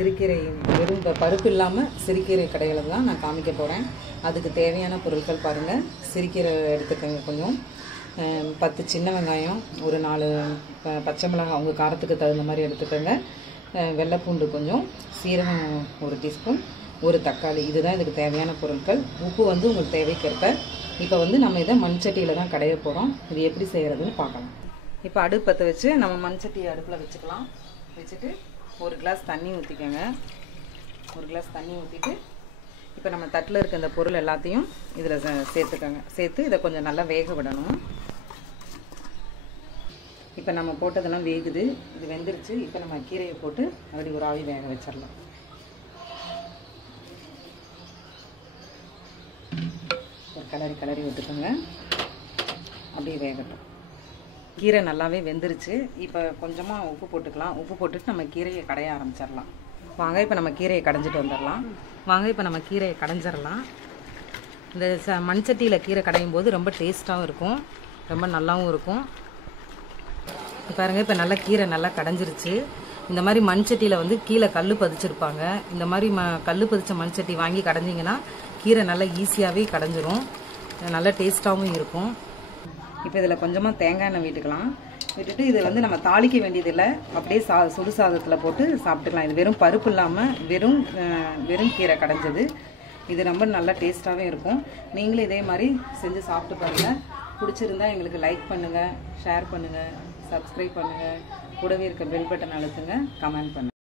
சிறுகீரை வெறும் பருப்பு இல்லாமல் சிறுகீரை கடைகளை தான் நான் காமிக்க போகிறேன். அதுக்கு தேவையான பொருட்கள் பாருங்கள். சிறுகீரை எடுத்துக்கோங்க, கொஞ்சம் 10 சின்ன வெங்காயம், ஒரு 4 பச்சை மிளகாய் உங்கள் காரத்துக்கு தகுந்த மாதிரி எடுத்துக்கோங்க, வெள்ளைப்பூண்டு கொஞ்சம், சீரகம் 1 டீஸ்பூன், ஒரு தக்காளி. இதுதான் இதுக்கு தேவையான பொருட்கள். உப்பு வந்து உங்களுக்கு தேவைக்கேற்ப. இப்போ வந்து நம்ம இதை மண்சட்டியில் தான் கடைய போகிறோம். இது எப்படி செய்கிறதுன்னு பார்க்கலாம். இப்போ அடுப்பத்தை வச்சு நம்ம மண்சட்டியை அடுப்பில் வச்சுக்கலாம். வச்சுட்டு 1 கிளாஸ் தண்ணி ஊற்றிக்கோங்க. 1 கிளாஸ் தண்ணி ஊற்றிட்டு இப்போ நம்ம தட்டில் இருக்க இந்த பொருள் எல்லாத்தையும் இதில் சேர்த்துக்கோங்க. சேர்த்து இதை கொஞ்சம் நல்லா வேக விடணும். இப்போ நம்ம போட்டதெல்லாம் வேகுது, இது வெந்துருச்சு. இப்போ நம்ம கீரையை போட்டு அப்படி ஒரு ஆவி வேக வச்சிடலாம். ஒரு கிளறி விட்டுக்கோங்க, அப்படியே வேகட்டும். கீரை நல்லாவே வெந்துருச்சு. இப்போ கொஞ்சமாக உப்பு போட்டுக்கலாம். உப்பு போட்டுட்டு நம்ம கீரையை கடைய ஆரம்பிச்சிடலாம். வாங்க இப்போ நம்ம கீரையை கடைஞ்சிட்டு வந்துடலாம். இந்த மண்சட்டியில் கீரை கடையும் போது ரொம்ப டேஸ்ட்டாகவும் இருக்கும், ரொம்ப நல்லாவும் இருக்கும். பாருங்கள், இப்போ நல்லா கீரை நல்லா கடைஞ்சிருச்சு. இந்த மாதிரி மண்சட்டியில் வந்து கீழே கல் பதிச்சிருப்பாங்க. இந்த மாதிரி கல் பதிச்ச மண்சட்டி வாங்கி கடைஞ்சிங்கன்னா கீரை நல்லா ஈஸியாகவே கடைஞ்சிரும், நல்லா டேஸ்ட்டாகவும் இருக்கும். இப்போ இதில் கொஞ்சமாக தேங்காய் எண்ணெய் விட்டுட்டு இதை வந்து நம்ம தாளிக்க வேண்டியதில்லை, அப்படியே சுடு சாதத்தில் போட்டு சாப்பிட்டுக்கலாம். இது வெறும் பருப்பு இல்லாமல் வெறும் கீரை கடைஞ்சது. இது ரொம்ப நல்லா டேஸ்ட்டாகவே இருக்கும். நீங்களும் இதே மாதிரி செஞ்சு சாப்பிட்டு பாருங்கள். பிடிச்சிருந்தா எங்களுக்கு லைக் பண்ணுங்கள், ஷேர் பண்ணுங்கள், சப்ஸ்கிரைப் பண்ணுங்கள், கூடவே இருக்க பெல் பட்டன் அழுத்துங்க, கமெண்ட் பண்ணுங்கள்.